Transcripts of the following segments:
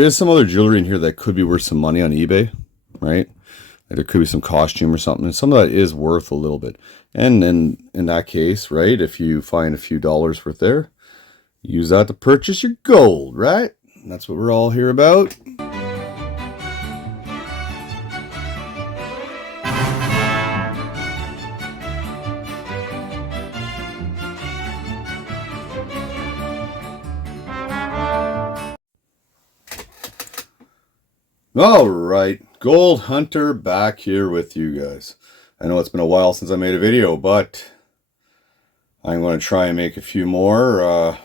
There's some other jewelry in here that could be worth some money on eBay, right? Like there could be some costume or something, and some of that is worth a little bit. And then in that case, right, if you find a few dollars worth there, use that to purchase your gold, right? That's what we're all here about. All right, Gold Hunter back here with you guys. I know it's been a while since I made a video, but I'm going to try and make a few more a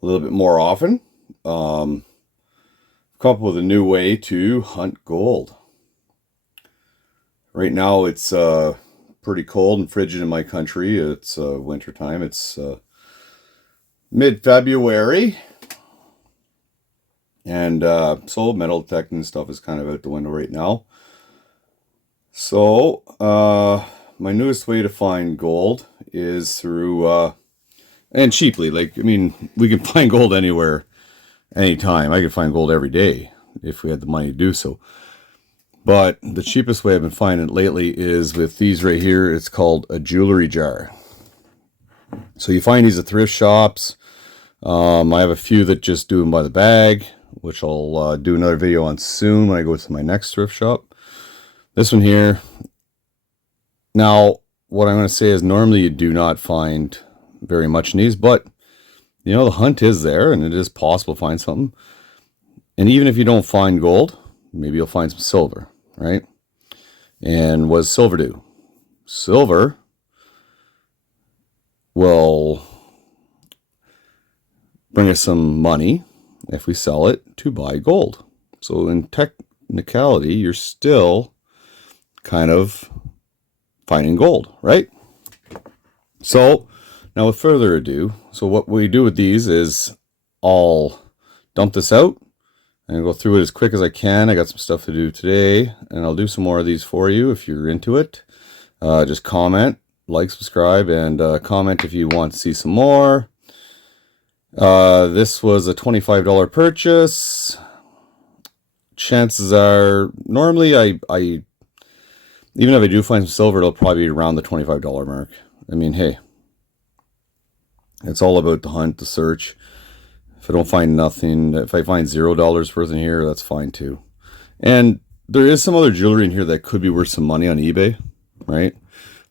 little bit more often. Come up with a new way to hunt gold. Right now it's pretty cold and frigid in my country. It's winter time. It's mid-February. And so metal detecting stuff is kind of out the window right now. So my newest way to find gold is through, and cheaply, like, I mean, we can find gold anywhere, anytime. I could find gold every day if we had the money to do so. But the cheapest way I've been finding it lately is with these right here. It's called a jewelry jar. So you find these at thrift shops. I have a few that just do them by the bag, which I'll do another video on soon when I go to my next thrift shop. This one here. Now, what I'm going to say is normally you do not find very much in these, but you know, the hunt is there and it is possible to find something. And even if you don't find gold, maybe you'll find some silver, right? And what does silver do? Silver will bring us some money if we sell it to buy gold. So in technicality, you're still kind of finding gold, right? So now with further ado, so what we do with these is I'll dump this out and go through it as quick as I can. I got some stuff to do today, and I'll do some more of these for you if you're into it. Just comment, like, subscribe, and comment if you want to see some more. This was a $25 purchase. Chances are, normally I even if I do find some silver, it'll probably be around the $25 mark. I mean, hey, it's all about the hunt, the search. If I don't find nothing, if I find $0 worth in here, that's fine too. And there is some other jewelry in here that could be worth some money on eBay, right?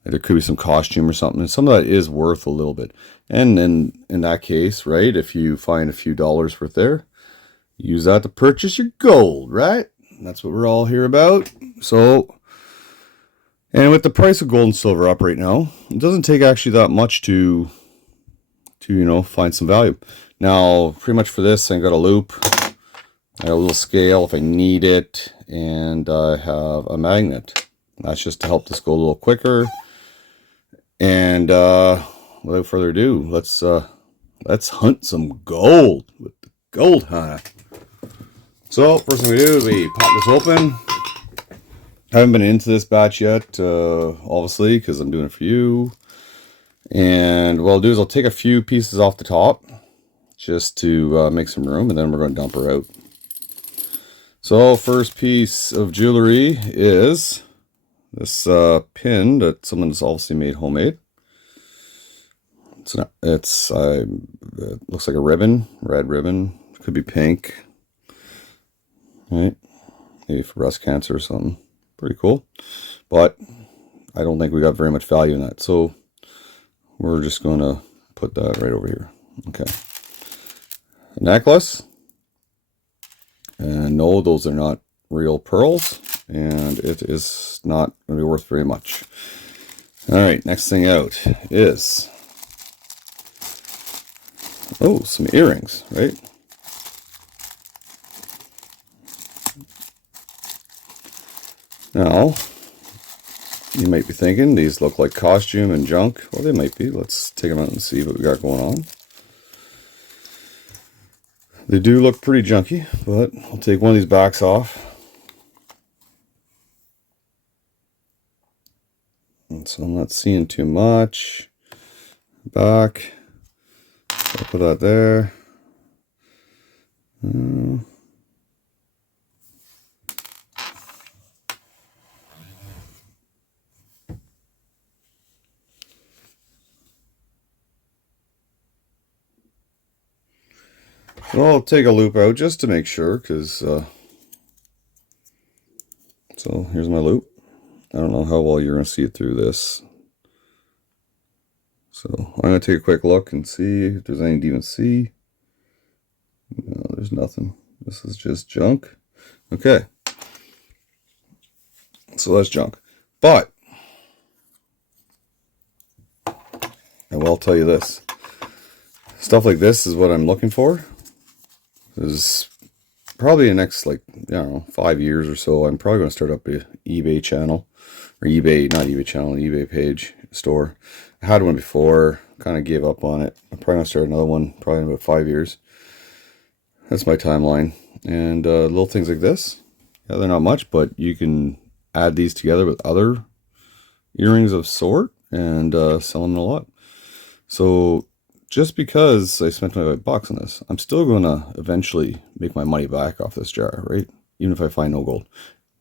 Like there could be some costume or something, and some of that is worth a little bit. And then in that case, right, if you find a few dollars worth there, use that to purchase your gold, right? That's what we're all here about. So, and with the price of gold and silver up right now, it doesn't take actually that much to you know, find some value. Now, pretty much for this, I got a loop, I got a little scale if I need it, and I have a magnet. That's just to help this go a little quicker. And without further ado, let's hunt some gold with the Gold Hunter. So first thing we do is we pop this open. Haven't been into this batch yet, obviously, because I'm doing it for you. And what I'll do is I'll take a few pieces off the top just to make some room, and then we're going to dump her out. So first piece of jewelry is this pin that someone's obviously made homemade. It looks like a ribbon, red ribbon, could be pink, right? Maybe for breast cancer or something. Pretty cool, but I don't think we got very much value in that, so we're just going to put that right over here. Okay, a necklace, and no, those are not real pearls, and it is not going to be worth very much. All right, next thing out is, oh, some earrings, right? Now, you might be thinking these look like costume and junk. Well, they might be. Let's take them out and see what we got going on. They do look pretty junky, but I'll take one of these backs off. And so I'm not seeing too much. Back. So I'll put that there. Well, I'll take a loop out just to make sure, because so here's my loop. I don't know how well you're going to see it through this. So I'm going to take a quick look and see if there's anything to even see. No, there's nothing. This is just junk. Okay. So that's junk. But I will tell you this. Stuff like this is what I'm looking for. Is probably the next, like, I don't know, 5 years or so, I'm probably going to start up an eBay channel. Or eBay, not eBay channel, eBay page, store. I had one before, kind of gave up on it. I'm probably going to start another one, probably in about 5 years. That's my timeline. And little things like this, yeah, they're not much, but you can add these together with other earrings of sort and sell them a lot. So just because I spent $25 on this, I'm still going to eventually make my money back off this jar, right? Even if I find no gold.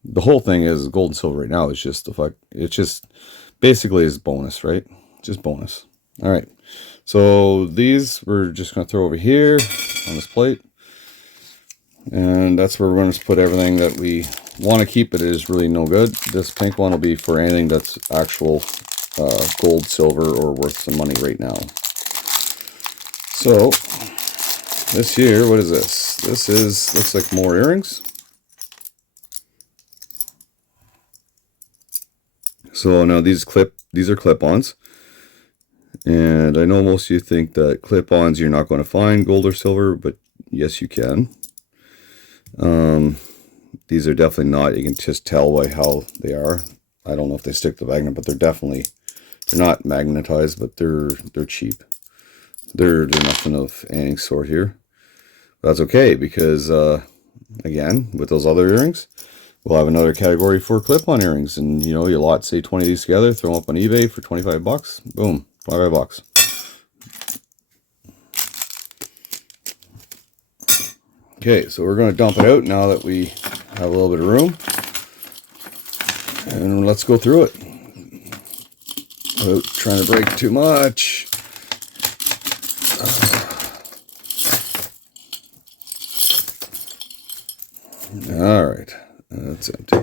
The whole thing is gold and silver right now is just the fuck. It's just basically is bonus, right? Just bonus. All right. So these we're just going to throw over here on this plate. And that's where we're going to put everything that we want to keep, but it is really no good. This pink one will be for anything that's actual gold, silver, or worth some money right now. So this here, what is this? This is, looks like more earrings. So now these are clip-ons. And I know most of you think that clip-ons you're not going to find gold or silver, but yes you can. These are definitely not. You can just tell by how they are. I don't know if they stick to the magnet, but they're not magnetized, but they're cheap. They're nothing of any sort here. But that's okay, because again, with those other earrings, we'll have another category for clip-on earrings. And you know, you lot, say 20 of these together, throw them up on eBay for $25. Boom, $25. Okay, so we're going to dump it out now that we have a little bit of room. And let's go through it without trying to break too much. All right, that's empty.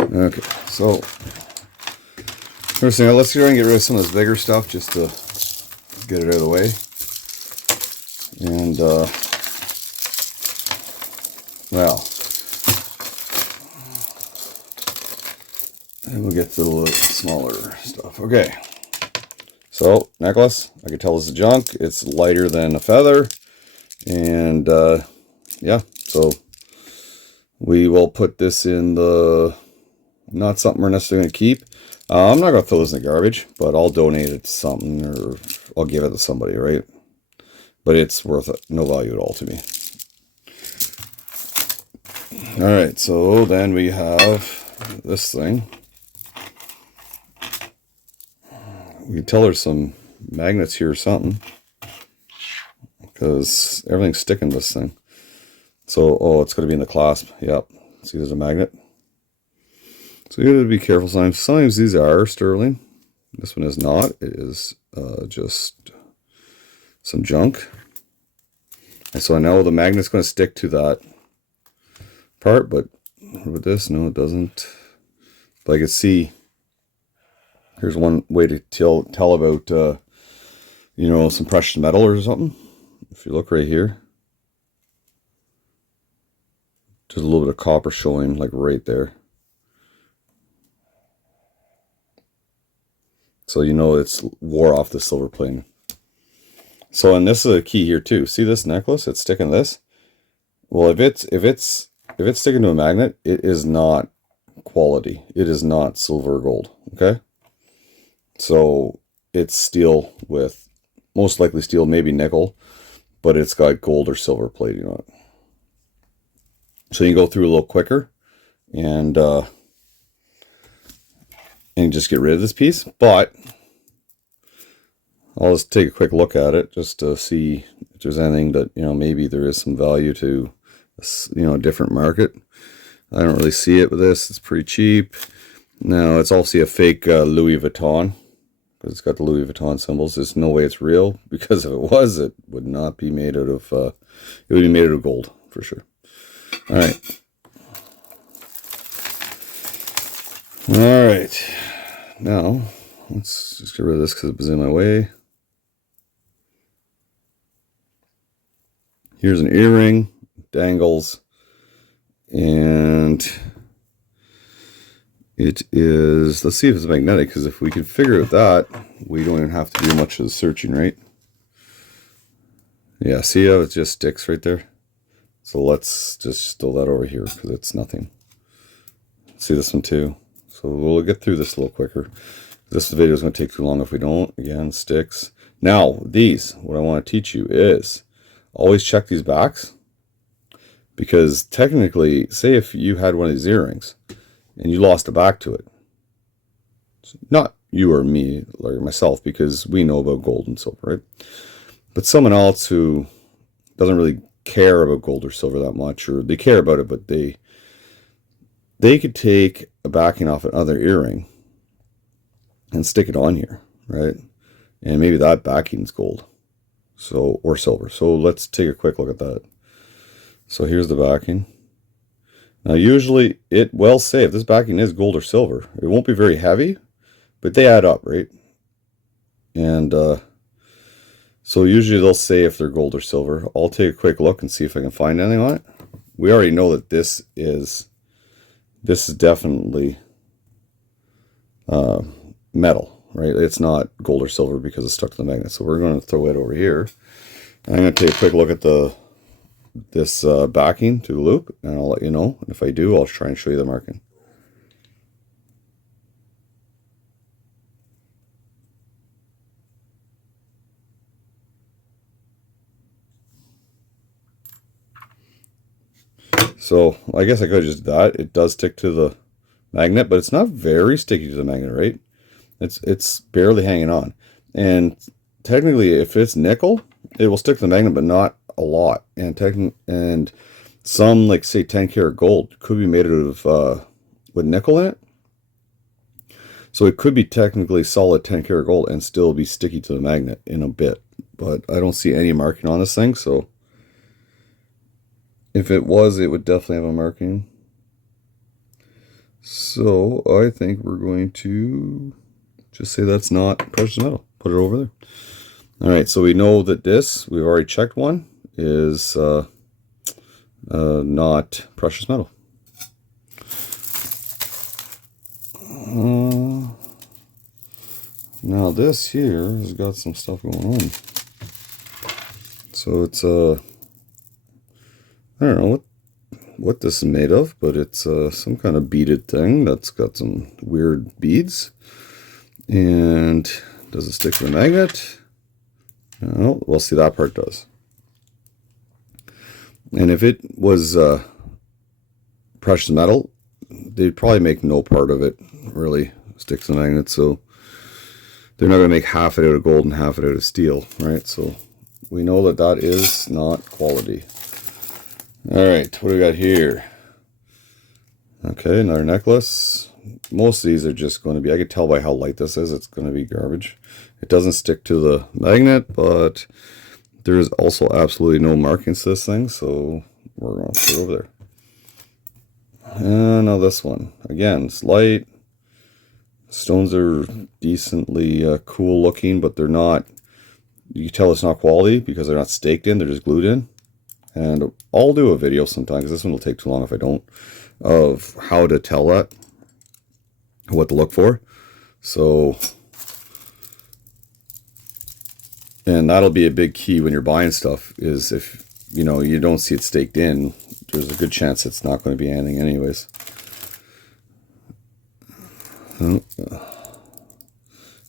Okay, so first thing, let's try and get rid of some of this bigger stuff just to get it out of the way. And well, and we'll get to the little smaller stuff. Okay, so necklace, I can tell this is junk. It's lighter than a feather, and yeah, so we will put this in the, not something we're necessarily going to keep. I'm not going to throw this in the garbage, but I'll donate it to something, or I'll give it to somebody, right? But it's worth no value at all to me. All right, so then we have this thing. We can tell there's some magnets here or something, because everything's sticking to this thing. So, oh, it's going to be in the clasp. Yep. See, there's a magnet. So you got to be careful sometimes. Sometimes these are sterling. This one is not. It is just some junk. And so I know the magnet's going to stick to that part, but with this, no, it doesn't. But I can see, here's one way to tell about, you know, some precious metal or something. If you look right here, there's a little bit of copper showing, like right there. So you know it's wore off the silver plating. So, and this is a key here too. See this necklace? It's sticking to this. Well, if it's sticking to a magnet, it is not quality. It is not silver or gold. Okay. So it's steel with, most likely steel, maybe nickel, but it's got gold or silver plating on it. So you can go through a little quicker and just get rid of this piece. But I'll just take a quick look at it just to see if there's anything that, maybe there is some value to, a different market. I don't really see it with this. It's pretty cheap. Now, it's obviously a fake Louis Vuitton, because it's got the Louis Vuitton symbols. There's no way it's real, because if it was, it would not be made out of, it would be made out of gold, for sure. All right. All right. Now, let's just get rid of this because it was in my way. Here's an earring, dangles, and it is, let's see if it's magnetic, because if we can figure out that, we don't even have to do much of the searching, right? Yeah, see how it just sticks right there? So let's just stow that over here, because it's nothing. See this one too? So we'll get through this a little quicker. This video is going to take too long if we don't. Again, sticks. Now, these, what I want to teach you is, always check these backs, because technically, say if you had one of these earrings and you lost a back to it, not you or me or myself, because we know about gold and silver, right? But someone else who doesn't really care about gold or silver that much, or they care about it, but they could take a backing off another earring and stick it on here, right? And maybe that backing's gold, so, or silver. So let's take a quick look at that. So here's the backing. Now usually it will say if this backing is gold or silver. It won't be very heavy, but they add up, right? And so usually they'll say if they're gold or silver. I'll take a quick look and see if I can find anything on it. We already know that this is definitely metal, right? It's not gold or silver because it's stuck to the magnet. So we're going to throw it over here. And I'm going to take a quick look at this backing to the loop, and I'll let you know. And if I do, I'll try and show you the marking. So I guess I could just do that. It does stick to the magnet, but it's not very sticky to the magnet, right? It's barely hanging on. And technically, if it's nickel, it will stick to the magnet, but not a lot. And some, like say 10 karat gold, could be made out of with nickel in it. So it could be technically solid 10 karat gold and still be sticky to the magnet in a bit. But I don't see any marking on this thing, so if it was, it would definitely have a marking. So I think we're going to just say that's not precious metal. Put it over there. All right, so we know that this, we've already checked one, is not precious metal. Now this here has got some stuff going on. So it's I don't know what this is made of, but it's some kind of beaded thing that's got some weird beads. And does it stick to the magnet? No, well, see, that part does. And if it was precious metal, they'd probably make no part of it really stick to the magnet. So they're not going to make half it out of gold and half it out of steel, right? So we know that that is not quality. All right, what do we got here? Okay, another necklace. Most of these are just going to be, I could tell by how light this is, it's going to be garbage. It doesn't stick to the magnet, but there is also absolutely no markings to this thing, so we're going to put it over there. And now this one. Again, it's light. Stones are decently cool looking, but they're not, you can tell it's not quality because they're not staked in, they're just glued in. And I'll do a video sometime, because this one will take too long if I don't, of how to tell that, what to look for. So, and that'll be a big key when you're buying stuff, is if, you don't see it staked in, there's a good chance it's not going to be anything anyways.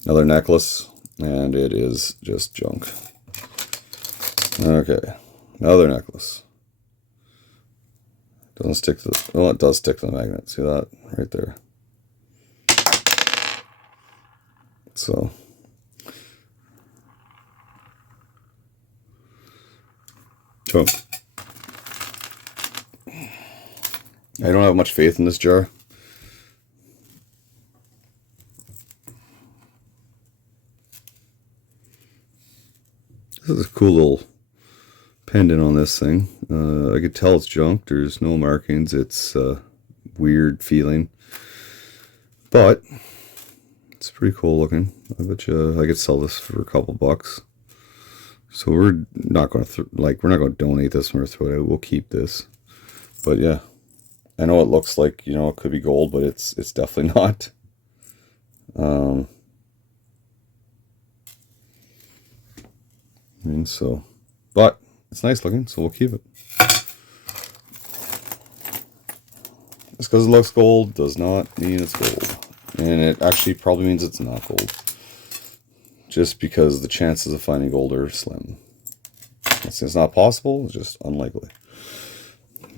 Another necklace, and it is just junk. Okay. Another necklace. Doesn't stick to the, well, it does stick to the magnet. See that right there. So So I don't have much faith in this jar. This is a cool little pendant on this thing. I could tell it's junk. There's no markings. It's a weird feeling, but it's pretty cool looking. I bet you I could sell this for a couple bucks. So we're not going to we're not going to donate this or throw it out. We'll keep this. But yeah, I know it looks like, you know, it could be gold, but it's definitely not. And so, but it's nice looking, so we'll keep it. Just because it looks gold does not mean it's gold. And it actually probably means it's not gold. Just because the chances of finding gold are slim. It's not possible, it's just unlikely.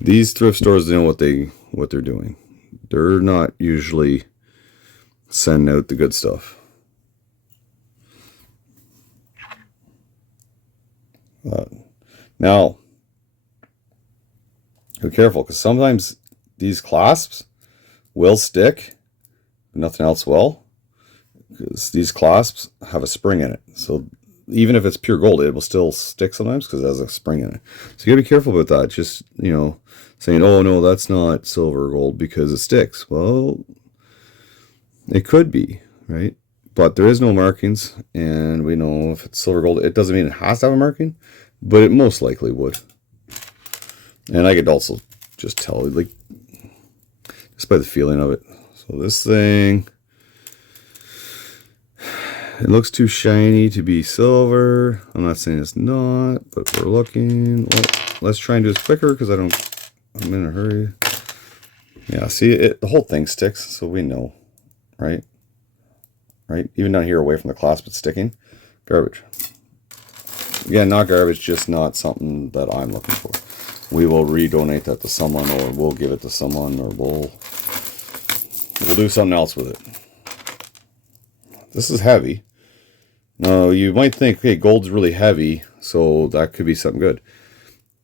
These thrift stores, they know what they're doing. They're not usually sending out the good stuff. Now, be careful, because sometimes these clasps will stick, but nothing else will. Because these clasps have a spring in it. So even if it's pure gold, it will still stick sometimes because it has a spring in it. So you gotta be careful about that. Just, you know, saying, oh no, that's not silver or gold because it sticks. Well, it could be, right? But there is no markings, and we know if it's silver gold, it doesn't mean it has to have a marking, but it most likely would. And I could also just tell, like, just by the feeling of it. So this thing, it looks too shiny to be silver. I'm not saying it's not, but we're looking. Well, let's try and do this quicker because I'm in a hurry. Yeah, see, the whole thing sticks, so we know, right? Right? Even down here away from the clasp, it's sticking. Garbage. Again, not garbage, just not something that I'm looking for. We will redonate that to someone, or we'll give it to someone, or we'll do something else with it. This is heavy. Now, you might think, okay, gold's really heavy, so that could be something good.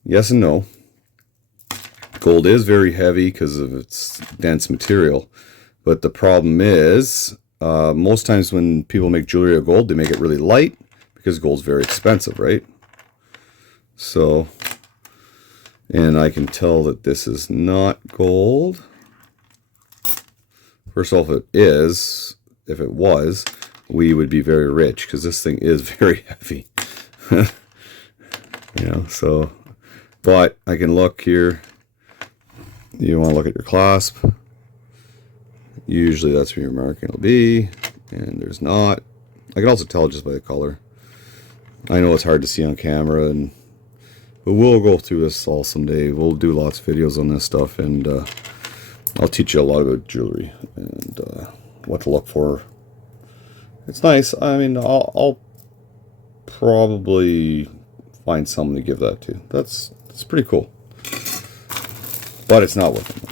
Yes and no. Gold is very heavy because of its dense material. But the problem is, most times when people make jewelry of gold, they make it really light because gold's very expensive, right? So, and I can tell that this is not gold. First off, it is. If it was, we would be very rich because this thing is very heavy. You know, so, but I can look here. You want to look at your clasp. Usually that's where your marking will be, and there's not. I can also tell just by the color. I know it's hard to see on camera, but we'll go through this all someday. We'll do lots of videos on this stuff, and I'll teach you a lot about jewelry and what to look for. It's nice. I mean, I'll probably find someone to give that to. That's pretty cool. But it's not working.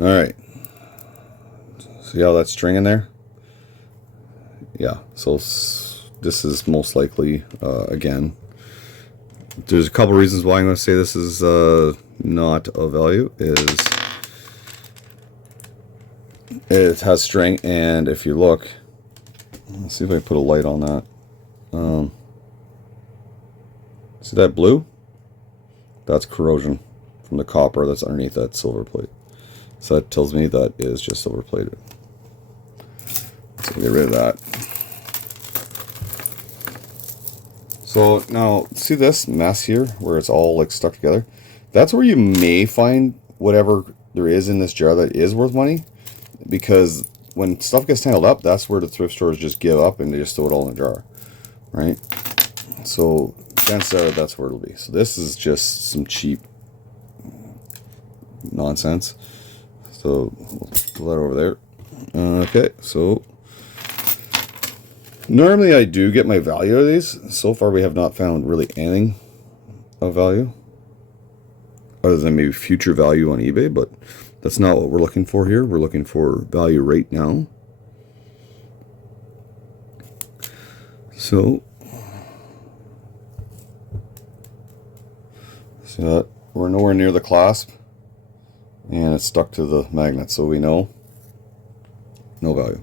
Alright. See how that string in there? Yeah, so this is most likely, again, there's a couple reasons why I'm going to say this is not of value. Is it has string, and if you look, let's see if I put a light on that. See that blue? That's corrosion from the copper that's underneath that silver plate. So that tells me that is just silver plated. So get rid of that. So now, see this mess here where it's all like stuck together? That's where you may find whatever there is in this jar that is worth money. Because when stuff gets tangled up, that's where the thrift stores just give up and they just throw it all in a jar. Right? So chances are that's where it'll be. So this is just some cheap nonsense. So we'll put that over there. Okay, so normally I do get my value of these. So far we have not found really anything of value other than maybe future value on eBay, but that's not what we're looking for here. We're looking for value right now. So See that? We're nowhere near the clasp, and it's stuck to the magnet, so we know no value.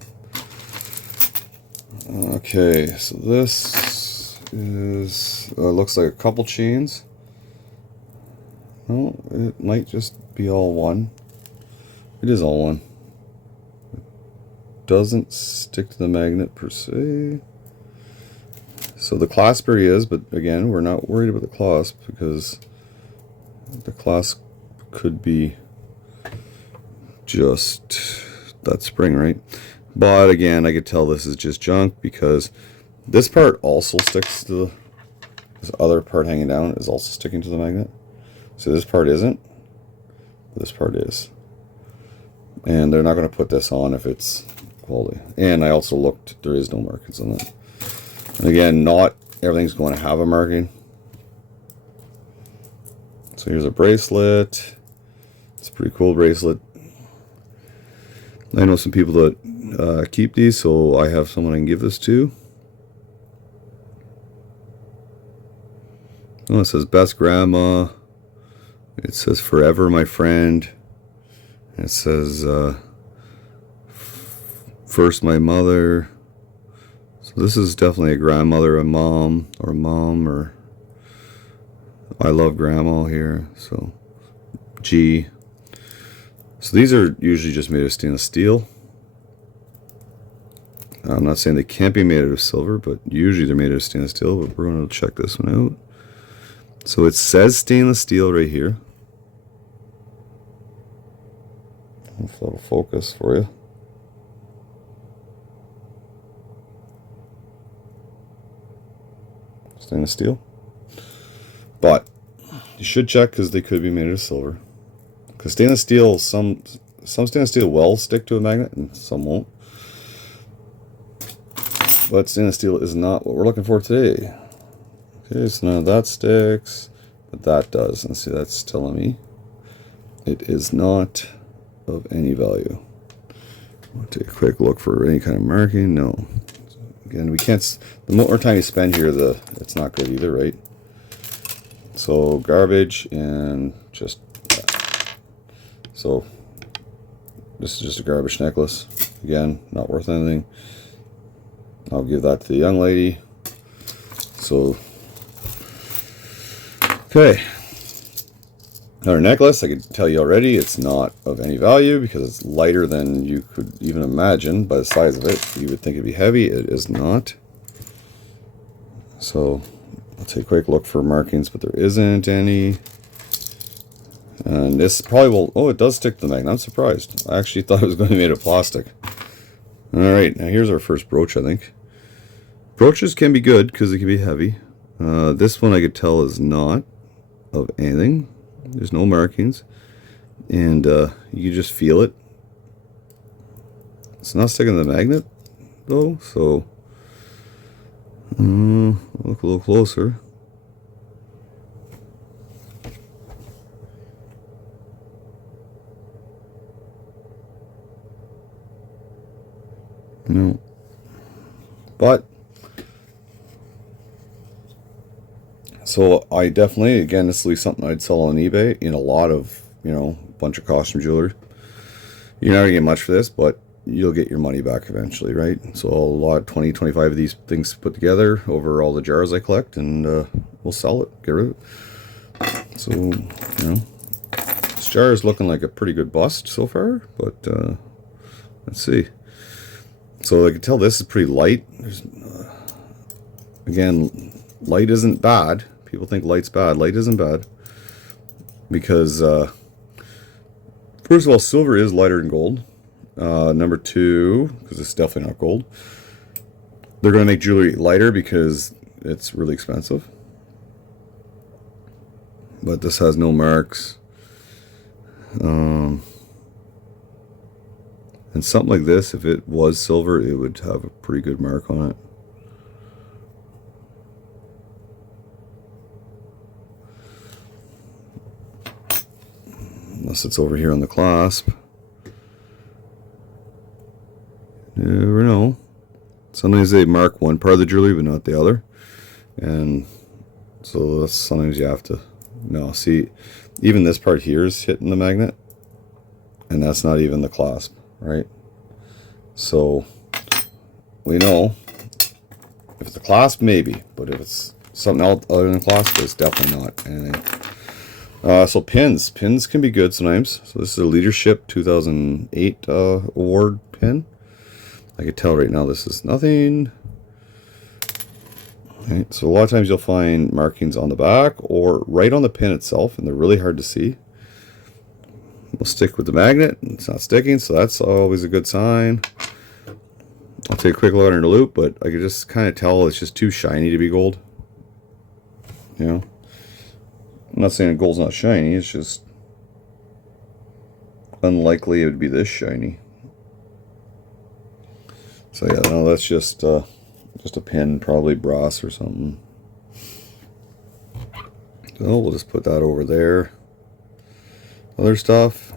Okay, so this is looks like a couple chains. No, it might just be all one. It is all one. It doesn't stick to the magnet per se. So the clasp area is, but again, we're not worried about the clasp because the clasp could be just that spring, right? But again, I could tell this is just junk because this part also sticks to this other part hanging down is also sticking to the magnet. So this part isn't. This part is. And they're not going to put this on if it's quality. And I also looked, there is no markings on that. And again, not everything's going to have a marking. So here's a bracelet. It's a pretty cool bracelet. I know some people that keep these, so I have someone I can give this to. Oh, it says best grandma. It says forever my friend. It says first my mother. So this is definitely a grandmother, a mom, or I love grandma here. So G. So these are usually just made of stainless steel. I'm not saying they can't be made out of silver, but usually they're made out of stainless steel, but we're going to check this one out. So it says stainless steel right here. If that'll focus for you. Stainless steel. But you should check because they could be made of silver. Because stainless steel, some stainless steel will stick to a magnet and some won't. But stainless steel is not what we're looking for today. Okay, so now that sticks, but that does. And see, that's telling me it is not of any value. I'll take a quick look for any kind of marking. No. Again, we can't. The more time you spend here, it's not good either, right? So garbage and just that. So this is just a garbage necklace. Again, not worth anything. I'll give that to the young lady. So, okay. Our necklace, I can tell you already, it's not of any value because it's lighter than you could even imagine by the size of it. You would think it'd be heavy. It is not. So, I'll take a quick look for markings, but there isn't any. And this probably will... Oh, it does stick to the magnet. I'm surprised. I actually thought it was going to be made of plastic. Alright, now here's our first brooch, I think. Brooches can be good because they can be heavy. This one I could tell is not of anything. There's no markings. And you just feel it. It's not sticking to the magnet, though, so... look a little closer. No. But so I definitely, again, this will be something I'd sell on eBay in a lot of, bunch of costume jewelry. You're not gonna get much for this, but you'll get your money back eventually, right? So a lot, 20, 25 of these things put together over all the jars I collect, and we'll sell it, get rid of it. So, this jar is looking like a pretty good bust so far, but let's see. So I can tell this is pretty light. Again, light isn't bad. People think light's bad. Light isn't bad. Because, first of all, silver is lighter than gold. Number two, because it's definitely not gold, they're going to make jewelry lighter because it's really expensive. But this has no marks. And something like this, if it was silver, it would have a pretty good mark on it. Unless it's over here on the clasp. You never know. Sometimes they mark one part of the jewelry but not the other. And so that's sometimes you have to No, see, even this part here is hitting the magnet, and that's not even the clasp, right? So we know if it's a clasp, maybe, but if it's something else other than a clasp, it's definitely not anything. So pins can be good sometimes. So this is a Leadership 2008 award pin. I can tell right now this is nothing. Right, so a lot of times you'll find markings on the back or right on the pin itself, and they're really hard to see. We'll stick with the magnet, it's not sticking, so that's always a good sign. I'll take a quick look under the loop, but I can just kind of tell it's just too shiny to be gold. You know, I'm not saying gold's not shiny, it's just unlikely it would be this shiny. So yeah, no, that's just a pin, probably brass or something. So we'll just put that over there. Other stuff.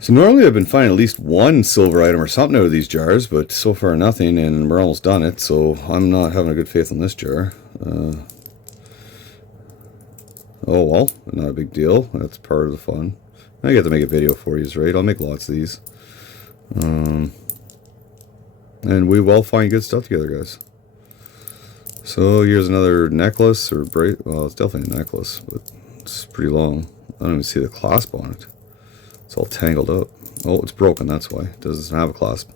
So normally I've been finding at least one silver item or something out of these jars, but so far nothing, and we're almost done it, so I'm not having a good faith on this jar. Oh well, not a big deal. That's part of the fun. I get to make a video for you, right? I'll make lots of these. And we will find good stuff together, guys. So here's another necklace or bracelet. Well, it's definitely a necklace, but it's pretty long. I don't even see the clasp on it. It's all tangled up. Oh, it's broken, that's why. It doesn't have a clasp.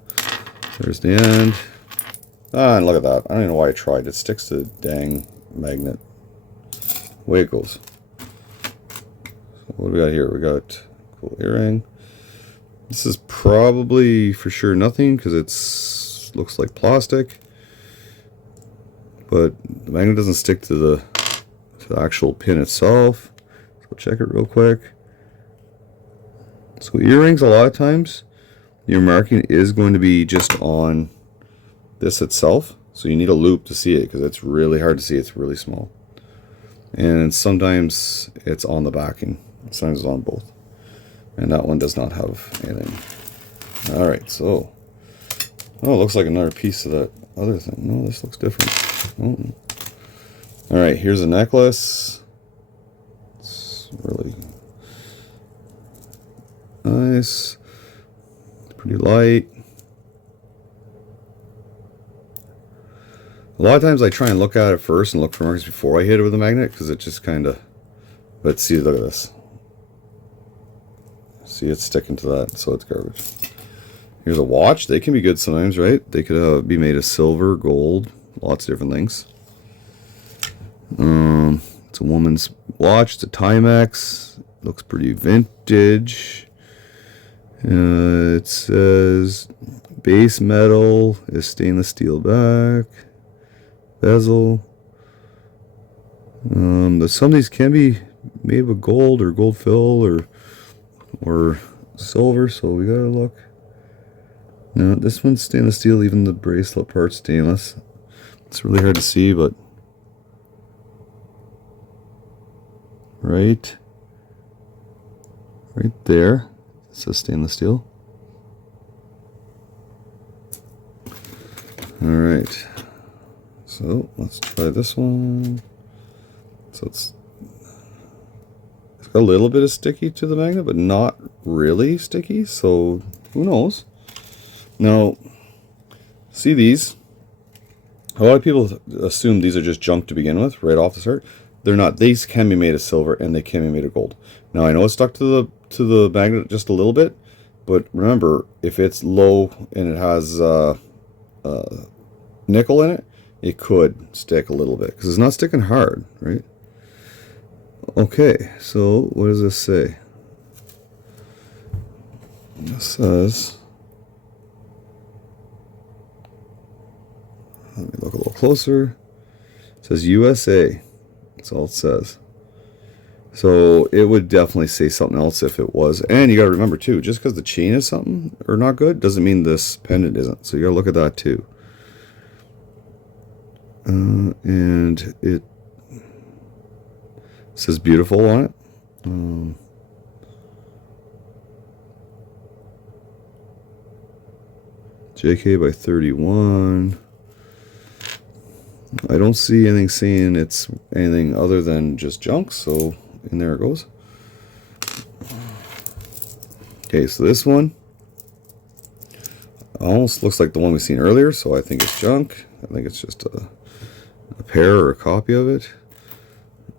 There's the end. Ah, and look at that. I don't even know why I tried. It sticks to the dang magnet. Away it goes. So what do we got here? We got a cool earring. This is probably for sure nothing because it's looks like plastic. But the magnet doesn't stick to the actual pin itself. So check it real quick. So earrings, a lot of times, your marking is going to be just on this itself. So you need a loop to see it because it's really hard to see. It's really small. And sometimes it's on the backing. Sometimes it's on both. And that one does not have anything. Alright, so. Oh, it looks like another piece of that other thing. No, this looks different. Oh. Alright, here's a necklace. It's really nice. Pretty light. A lot of times I try and look at it first and look for marks before I hit it with a magnet because it just kind of. But see, look at this. See, it's sticking to that, so it's garbage. Here's a watch. They can be good sometimes, right? They could be made of silver, gold, lots of different things. It's a woman's watch. It's a Timex. Looks pretty vintage. It says base metal is stainless steel back. Bezel. Some of these can be made with gold or gold fill or silver, so we gotta look. No, this one's stainless steel, even the bracelet part's stainless. It's really hard to see, but right there, it says stainless steel. Alright, so let's try this one. So it's got a little bit of sticky to the magnet, but not really sticky, so who knows. Now, see these? A lot of people assume these are just junk to begin with, right off the start. They're not. These can be made of silver and they can be made of gold. Now I know it's stuck to the magnet just a little bit, but remember, if it's low and it has nickel in it, it could stick a little bit because it's not sticking hard, right? Okay, so what does this say? It says, let me look a little closer. It says USA. That's all it says. So it would definitely say something else if it was. And you got to remember too, just because the chain is something or not good doesn't mean this pendant isn't. So you got to look at that too. And it says beautiful on it. JK by 31. I don't see anything saying it's anything other than just junk, so in there it goes. Okay, so this one almost looks like the one we seen earlier, so I think it's junk. I think it's just a pair or a copy of it.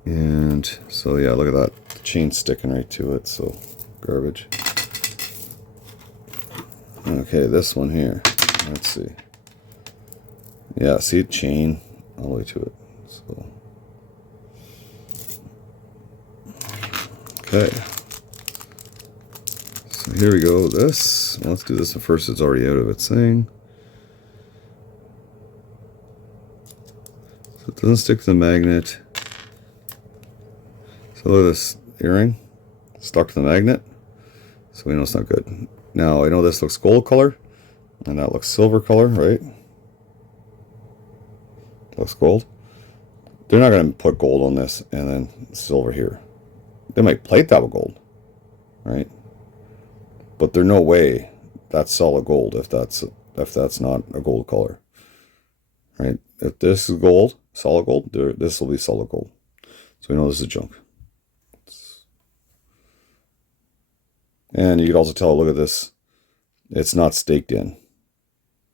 And so yeah, look at that. The chain sticking right to it, so garbage. Okay, this one here. Let's see. Yeah, see, chain all the way to it. So okay. So here we go. This, let's do this one first. It's already out of its thing. So it doesn't stick to the magnet. So look at this earring. Stuck to the magnet. So we know it's not good. Now I know this looks gold color. And that looks silver color, right? Looks gold. They're not going to put gold on this and then silver here. They might plate that with gold, right? But there's no way that's solid gold if that's not a gold color, right? If this is gold, solid gold, this will be solid gold. So we know this is junk. And you can also tell, look at this, it's not staked in.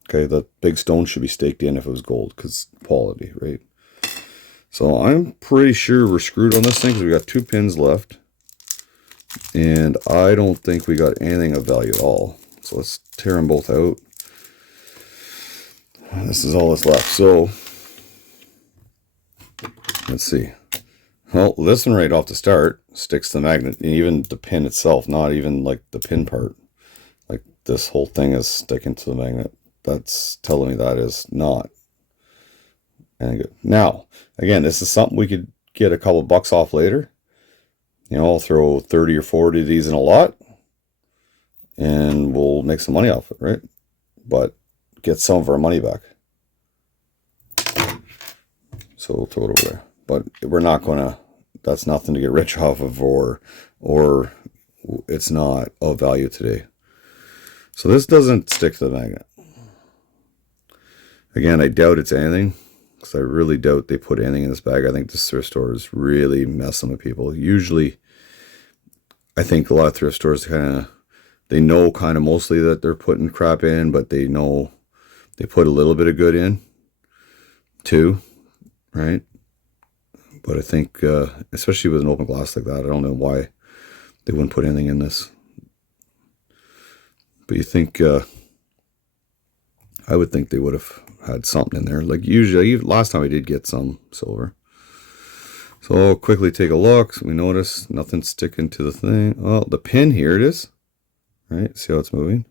Okay, the big stone should be staked in if it was gold, because quality, right? So I'm pretty sure we're screwed on this thing, because we got 2 pins left. And I don't think we got anything of value at all. So let's tear them both out. This is all that's left. So let's see. Well, this one right off the start sticks to the magnet. And even the pin itself, not even like the pin part. Like this whole thing is sticking to the magnet. That's telling me that is not any good. Now, again, this is something we could get a couple bucks off later. You know, I'll throw 30 or 40 of these in a lot and we'll make some money off it, right? But get some of our money back. So we'll throw it over there. But we're not going to, that's nothing to get rich off of, or it's not of value today. So this doesn't stick to the magnet. Again, I doubt it's anything, because I really doubt they put anything in this bag. I think this thrift store is really messing with people. Usually, I think a lot of thrift stores they know mostly that they're putting crap in, but they know they put a little bit of good in too, right? But I think, especially with an open glass like that, I don't know why they wouldn't put anything in this. But you think, I would think they would have had something in there. Like usually, last time I did get some silver. So I'll quickly take a look. So we notice nothing sticking to the thing. Oh, the pin, here it is. Right, see how it's moving?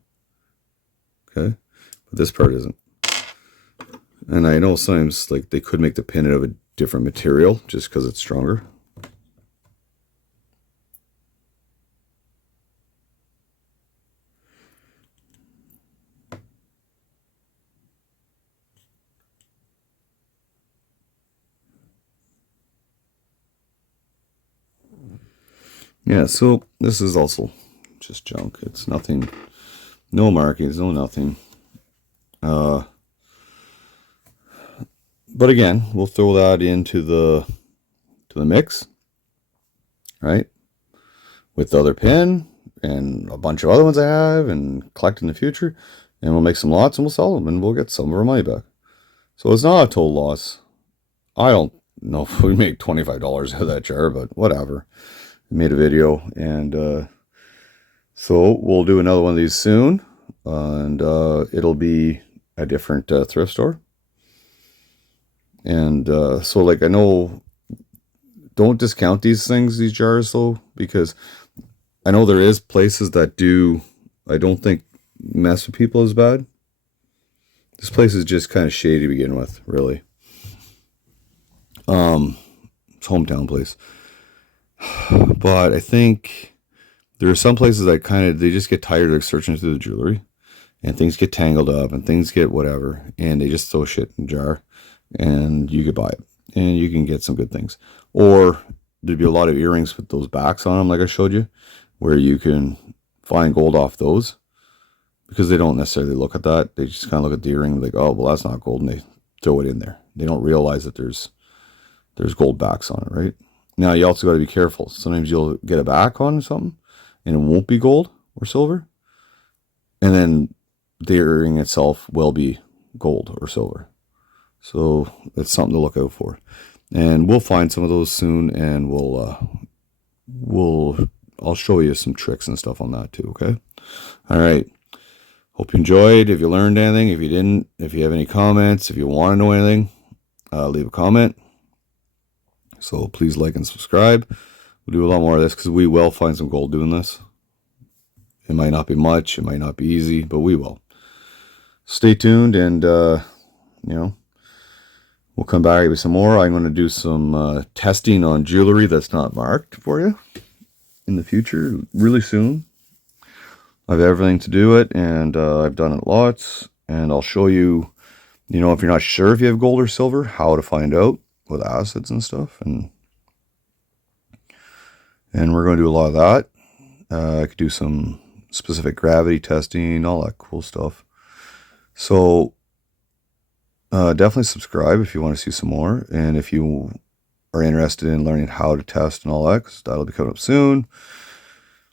Okay, but this part isn't. And I know sometimes like they could make the pin out of a different material just because it's stronger. Yeah, so this is also just junk. It's nothing, no markings, no nothing. But again, we'll throw that into the mix, right? With the other pin and a bunch of other ones I have and collect in the future, and we'll make some lots and we'll sell them and we'll get some of our money back. So it's not a total loss. I don't know if we make $25 out of that jar, but whatever. I made a video, and so we'll do another one of these soon, and it'll be a different thrift store. And so like, I know, don't discount these things, these jars though, because I know there is places that do, I don't think mess with people as bad. This place is just kind of shady to begin with, really. It's a hometown place. But I think there are some places that they just get tired of searching through the jewelry, and things get tangled up and things get whatever, and they just throw shit in a jar, and you could buy it and you can get some good things. Or there'd be a lot of earrings with those backs on them, like I showed you, where you can find gold off those, because they don't necessarily look at that. They just kind of look at the earring like, oh, well, that's not gold, and they throw it in there. they don't realize that there's gold backs on it, right? Now you also got to be careful. Sometimes you'll get a back on something and it won't be gold or silver, and then the earring itself will be gold or silver. So it's something to look out for. And we'll find some of those soon, and I'll show you some tricks and stuff on that too, okay? All right. Hope you enjoyed. If you learned anything, if you didn't, if you have any comments, if you want to know anything, leave a comment. So please like and subscribe. We'll do a lot more of this because we will find some gold doing this. It might not be much, it might not be easy, but we will. Stay tuned, and we'll come back with some more. I'm going to do some testing on jewelry that's not marked for you in the future, really soon. I have everything to do it, and I've done it lots, and I'll show you, if you're not sure if you have gold or silver, how to find out with acids and stuff, and we're going to do a lot of that. I could do some specific gravity testing, all that cool stuff. So definitely subscribe if you want to see some more, and if you are interested in learning how to test and all that, because that'll be coming up soon.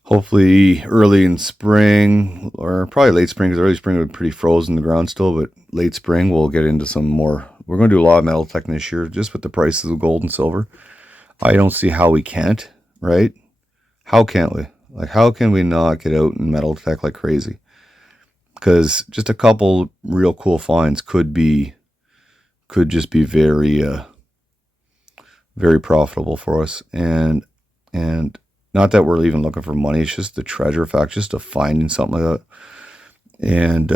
Hopefully early in spring, or probably late spring, because early spring would be pretty frozen in the ground still, but late spring we'll get into some more. We're going to do a lot of metal tech this year, just with the prices of gold and silver. I don't see how we can't, right? How can't we? Like, how can we not get out in metal tech like crazy? Because just a couple real cool finds could just be very, very profitable for us. And not that we're even looking for money. It's just the treasure fact, just to finding something like that. And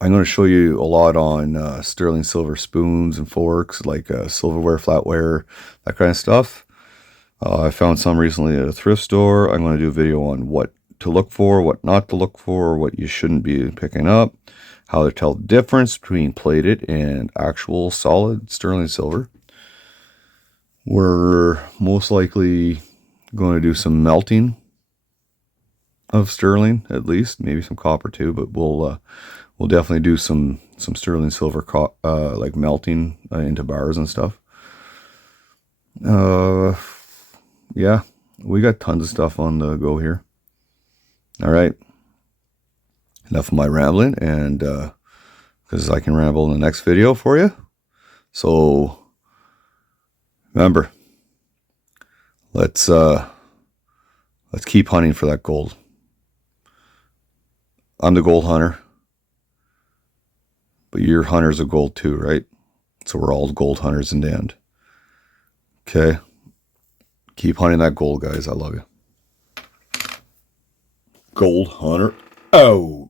I'm going to show you a lot on sterling silver spoons and forks, like silverware, flatware, that kind of stuff. I found some recently at a thrift store. I'm going to do a video on what to look for, what not to look for, what you shouldn't be picking up, how to tell the difference between plated and actual solid sterling silver. We're most likely going to do some melting of sterling, at least, maybe some copper too, but we'll definitely do some sterling silver like melting into bars and stuff. Yeah, we got tons of stuff on the go here. All right, enough of my rambling, and because I can ramble in the next video for you. So remember, let's keep hunting for that gold. I'm the gold hunter, but you're hunters of gold too, right? So we're all gold hunters in the end. Okay, keep hunting that gold, guys. I love you. Gold hunter out.